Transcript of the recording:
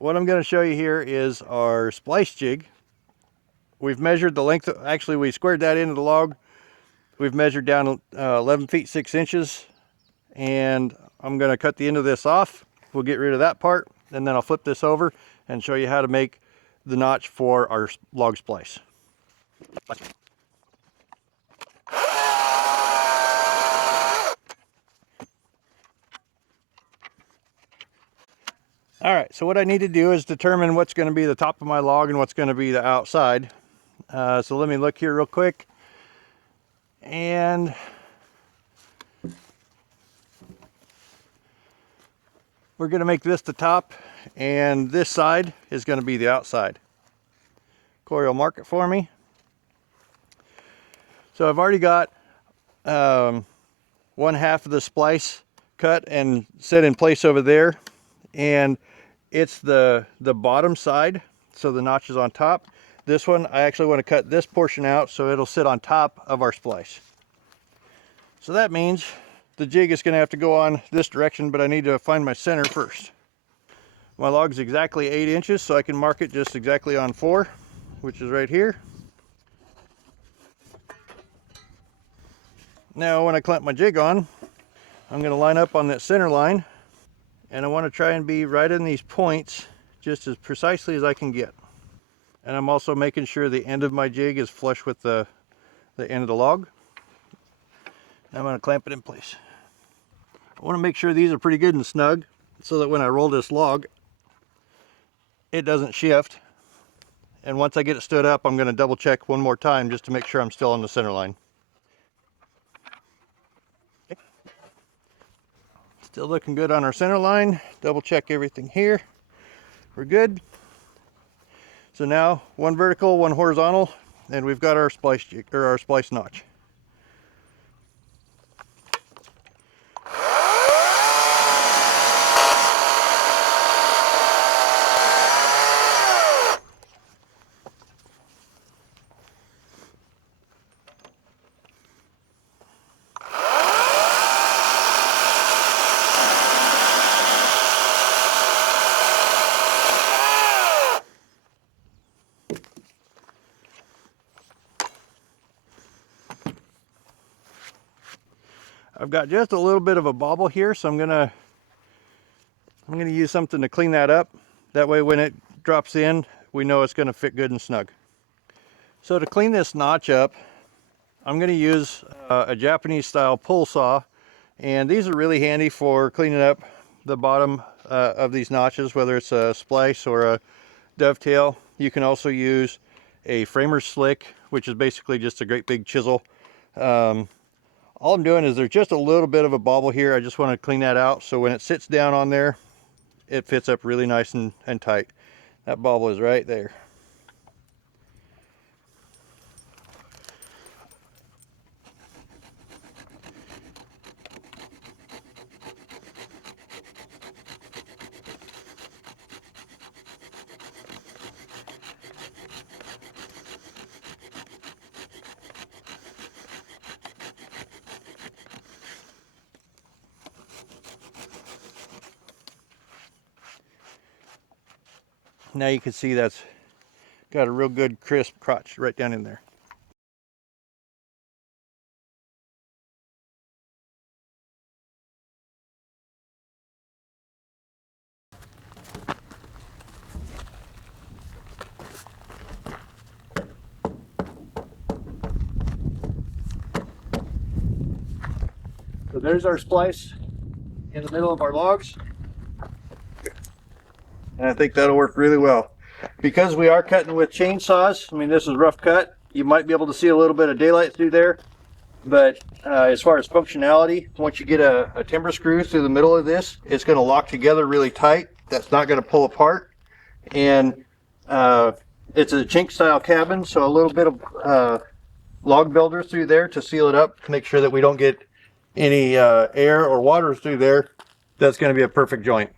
what I'm going to show you here is our splice jig. We've measured the length, actually we squared that into the log. We've measured down 11 feet 6 inches, and I'm going to cut the end of this off. We'll get rid of that part, and then I'll flip this over and show you how to make the notch for our log splice. All right, so what I need to do is determine what's going to be the top of my log and what's going to be the outside. So let me look here real quick. And we're going to make this the top, and this side is going to be the outside. Corey will mark it for me. So I've already got 1/2 of the splice cut and set in place over there, and it's the bottom side, so the notch is on top. This one, I actually want to cut this portion out so it'll sit on top of our splice. So that means the jig is going to have to go on this direction, but I need to find my center first. My log is exactly 8 inches, so I can mark it just exactly on 4, which is right here. Now when I clamp my jig on, I'm going to line up on that center line, and I want to try and be right in these points just as precisely as I can get. And I'm also making sure the end of my jig is flush with the end of the log. I'm going to clamp it in place. I want to make sure these are pretty good and snug so that when I roll this log, it doesn't shift. And once I get it stood up, I'm going to double check one more time just to make sure I'm still on the center line. Okay. Still looking good on our center line. Double check everything here. We're good. So now one vertical, one horizontal, and we've got our splice jig, or our splice notch. I've got just a little bit of a bobble here, so I'm gonna use something to clean that up. That way when it drops in, we know it's gonna fit good and snug. So to clean this notch up, I'm gonna use a Japanese style pull saw, and these are really handy for cleaning up the bottom of these notches, whether it's a splice or a dovetail. You can also use a framer's slick, which is basically just a great big chisel. All I'm doing is there's just a little bit of a bobble here. I just want to clean that out so when it sits down on there, it fits up really nice and tight. That bobble is right there. Now you can see that's got a real good crisp crotch right down in there. So there's our splice in the middle of our logs. And I think that'll work really well. Because we are cutting with chainsaws, I mean, this is rough cut. You might be able to see a little bit of daylight through there. But as far as functionality, once you get a timber screw through the middle of this, it's going to lock together really tight. That's not going to pull apart. And it's a chink style cabin, so a little bit of log builder through there to seal it up, to make sure that we don't get any air or water through there. That's going to be a perfect joint.